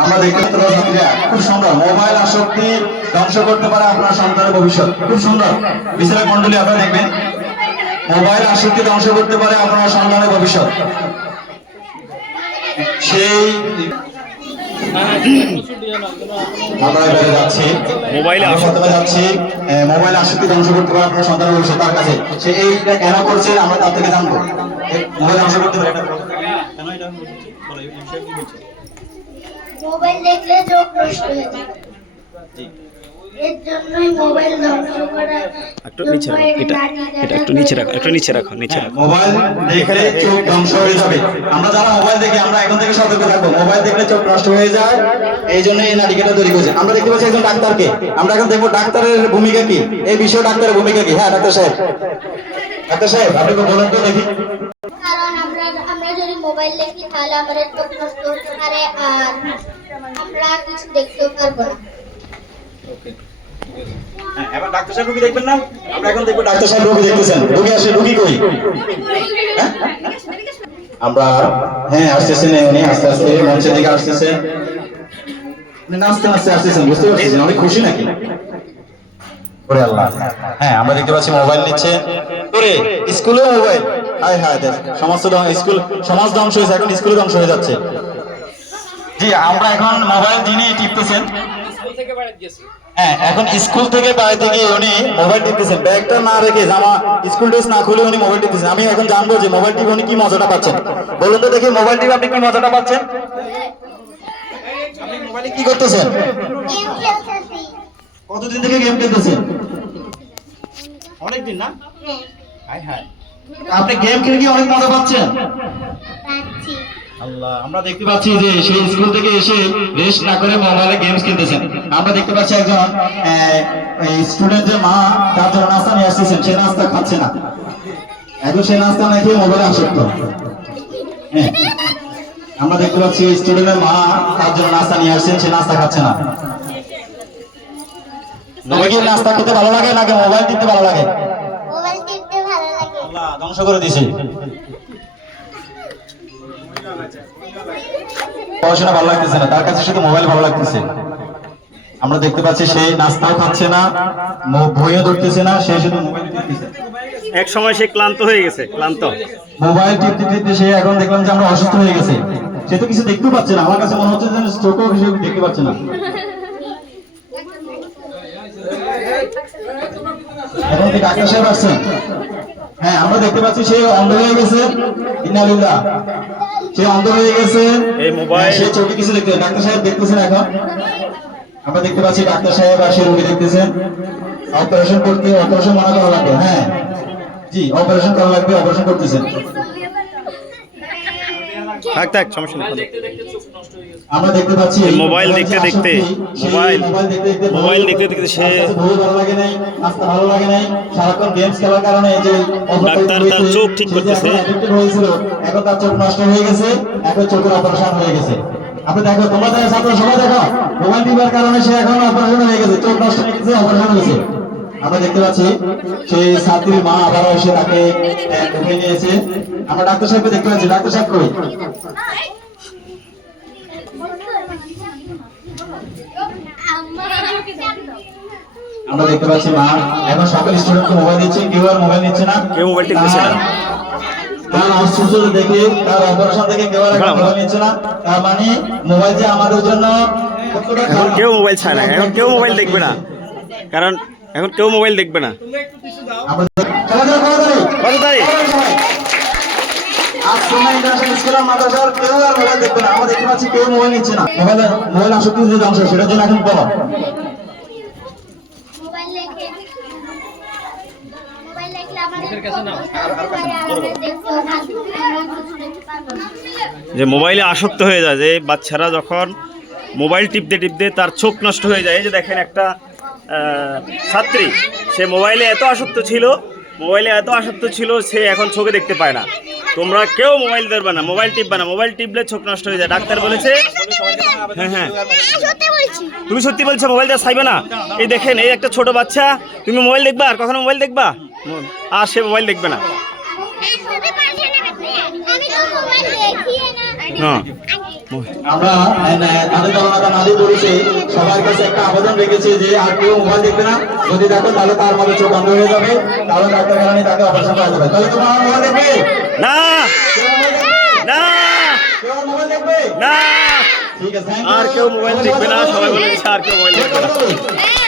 আমরা দেখতে ছাত্রীরা খুব সুন্দর মোবাইল আসক্তি ধ্বংস করতে পারে আপনার সন্তানের ভবিষ্যৎ। খুব সুন্দর বিচারক মন্ডলী আপনারা দেখবেন মোবাইল আসক্তি ধ্বংস করতে পারে আপনার সন্তানের ভবিষ্যৎ। সেই মোবাইল আসক্তি ধ্বংস করতে পারে আপনার সন্তানের ভবিষ্যৎ। তার কাছে সে এইটা কেন করছে আমরা তার থেকে জানবো। মোবাইল ধ্বংস করতে পারে মোবাইল দেখলে চোখ নষ্ট হয়ে যায়, এর জন্যই মোবাইল ধ্বংস করা। একটু নিচে রাখো, এটা একটু নিচে রাখো, একটু নিচে রাখো, নিচে রাখো। মোবাইল দেখলে চোখ ধ্বংস হয়ে যাবে। আমরা যারা মোবাইল দেখি আমরা এখন থেকে সতর্ক থাকবো। মোবাইল দেখলে চোখ নষ্ট হয়ে যায়, এই জন্য এই নাটিকাটা তৈরি করেছে। আমরা দেখতে পাচ্ছি একজন ডাক্তারকে, আমরা এখন দেখবো ডাক্তারের ভূমিকা কি, এই বিষয়ে ডাক্তারের ভূমিকা কি। হ্যাঁ ডাক্তার সাহেব, ডাক্তার সাহেব আপনি তো বলেন তো দেখি। কারণ আমরা যদি মোবাইল দেখি তাহলে আমাদের চোখ নষ্ট হতে পারে আর আমরা কিছু দেখতেও পারবো না। এবার ডাক্তার সাহেব রোগী দেখবেন না, আমরা এখন দেখবো ডাক্তার সাহেব রোগী দেখতেছেন। রোগী আসে, রোগী কই? আমরা হ্যাঁ আসতেছেন, উনি আস্তে আস্তে মঞ্চের দিকে আসতেছেন, নাচতে নাচতে আসতেছেন, বুঝতে পারছেন অনেক খুশি নাকি? ওরে আল্লাহ, হ্যাঁ আমরা দেখতে পাচ্ছি মোবাইল নিচ্ছে। ওরে স্কুলেও মোবাইল, হায় হায় দেখ সমস্ত স্কুল সমাজ ধ্বংস হয়েছে, এখন স্কুলে ধ্বংস হয়ে যাচ্ছে। জি আমরা এখন মোবাইল যিনি টিপতেছেন, হ্যাঁ এখন স্কুল থেকে বাড়িতে গিয়ে উনি মোবাইল টিপতেছেন, ব্যাগটা না রেখে জামা স্কুল ড্রেস না খুলে উনি মোবাইল টিপতেছেন। আমি এখন জানবো যে মোবাইল টিপে উনি কি মজাটা পাচ্ছেন। বলুন তো দেখি মোবাইল টিপে আপনি কি মজাটা পাচ্ছেন? আপনি মোবাইলে কি করতেছেন? গেম খেলতেছি। কতদিন থেকে গেম খেলতেছেন? অনেকদিন না? হায় হায়, আপনি গেম খেলে কি অনেক মজা পাচ্ছেন? পাচ্ছি। আল্লাহ, আমরা দেখতে পাচ্ছি যে সেই স্কুল থেকে এসে রেস্ট না করে মোবাইলে গেমস খেলতেছেন। আমরা দেখতে পাচ্ছি একজন স্টুডেন্টের মা তার জন্য নাস্তা নিয়ে আসতেছেন, সে নাস্তা খাচ্ছে না, এখন সে নাস্তা না খেয়ে মোবাইলে আসক্ত। হ্যাঁ আমরা দেখতে পাচ্ছি স্টুডেন্টের মা তার জন্য নাস্তা নিয়ে আসছেন, সে নাস্তা খাচ্ছে না। তোমাকে নাস্তা খেতে ভালো লাগে নাকি মোবাইল টিপতে ভালো লাগে? মোবাইল টিপতে ভালো লাগে। আল্লাহ ধ্বংস করে দিয়েছে। পড়াশোনা ভালো লাগতেছে না, তার কাছে শুধু মোবাইল ভালো লাগতেছে। আমরা দেখতে পাচ্ছি সে নাস্তাও খাচ্ছে না, বইও ধরতেছে না, সে শুধু মোবাইল টিপতেছে। এক সময় সে ক্লান্ত হয়ে গেছে, ক্লান্ত মোবাইল টিপতে টিপতে সে এখন দেখলাম যে আমরা অসুস্থ হয়ে গেছে। সে তো কিছু দেখতে পাচ্ছে না, আমার কাছে মনে হচ্ছে যে চোখও কিছু দেখতে পাচ্ছে না। এখন কি ডাক্তার সাহেব আসছেন? হ্যাঁ আমরা দেখতে পাচ্ছি সে অন্ধ হয়ে গেছে, ইন্নালিল্লাহ, সে অন্ধ হয়ে গেছে, এই মোবাইল সে চোখে কিছু দেখতে। ডাক্তার সাহেব দেখতেছেন, এখন আমরা দেখতে পাচ্ছি ডাক্তার সাহেব আর সে রোগী দেখতেছেন। অপারেশন করতে, অপারেশন মনে করা লাগবে। হ্যাঁ জি অপারেশন করা লাগবে, অপারেশন করতেছেন। থাক থাক সমস্যা নেই। আমরা দেখতে পাচ্ছি মোবাইল দেখতে দেখতে মোবাইল দেখতে দেখতে সে ভালো লাগে নাই, নাস্তা ভালো লাগে নাই, সারাক্ষণ গেমস খেলার কারণে যে ডাক্তার তার চোখ ঠিক করতেছে, হয়েছিল এখন তার চোখ নষ্ট হয়ে গেছে, এখন চোখের অপারেশন হয়ে গেছে। আপনি দেখো, তোমরা দেখো, ছাত্র সবাই দেখো, মোবাইল টিপার কারণে সে এখন অপারেশন হয়ে গেছে, চোখ নষ্ট হয়ে গেছে, অপারেশন হয়েছে। আমরা দেখতে পাচ্ছি সেই ছাত্রীর মা আবারও এসে তাকে ঢুকে নিয়েছে। আমরা ডাক্তার সাহেবকে দেখতে পাচ্ছি, ডাক্তার সাহেব কই? আমরা দেখতে পাচ্ছি মা এখন সকল স্টুডেন্টকে মোবাইল দিচ্ছে, কেউ আর মোবাইল নিচ্ছে না, কেউ মোবাইল টিপছে না। তার অসুস্থ দেখে, তার অপারেশন দেখে কেউ আর মোবাইল নিচ্ছে না। তার মানে মোবাইল যে আমাদের জন্য কতটা এখন কেউ মোবাইল চায় না, এখন কেউ মোবাইল দেখবে না, কারণ এখন কেউ মোবাইল দেখবে না। কত তারিখ? আজ সোনা ইন্টারন্যাশনাল স্কুল আর মাদ্রাসার কেউ আর মোবাইল দেখবে না। আমরা দেখতে পাচ্ছি কেউ মোবাইল নিচ্ছে না। মোবাইল আসক্তি যে ধ্বংস, সেটার জন্য এখন বলো। মোবাইল দেখলে আমাদের চোখ নষ্ট হতে পারে, আমরা দেখতেও পারবো না। যে মোবাইলে আসক্ত হয়ে যায়, যে বাচ্চারা যখন মোবাইল টিপতে টিপতে তার চোখ নষ্ট হয়ে যায়। এই যে দেখেন একটা ছাত্রী, সে মোবাইলে এত আসক্ত ছিল, সে এখন চোখে দেখতে পায় না। তোমরা কেউ মোবাইল ধরবে না, মোবাইল টিপবে না, মোবাইল টিপলে চোখ নষ্ট হয়ে যায়। ডাক্তার বলেছে, হ্যাঁ হ্যাঁ তুমি সত্যি বলছো, মোবাইল দেওয়া চাইবে না। এই দেখেন, এই একটা ছোট বাচ্চা, তুমি মোবাইল দেখবা আর কখনো মোবাইল দেখবা, আর সে মোবাইল দেখবে না। হ্যাঁ আমরা তাদের দলনাটা নাদি করেছি, সবার কাছে একটা আবেদন রেখেছি যে আর কেউ মোবাইল দেখবে না, যদি দেখো তাহলে তার মধ্যে চোখ বন্ধ হয়ে যাবে, তাহলে ডাক্তার খানি তাকে অপারেশন করা যাবে। তাহলে তোমার মোবাইল দেখবে না না কেউ মোবাইল দেখবে না, ঠিক আছে, আর কেউ মোবাইল দেখবে না, সবাই বলে দিচ্ছে আর কেউ মোবাইল দেখবে না।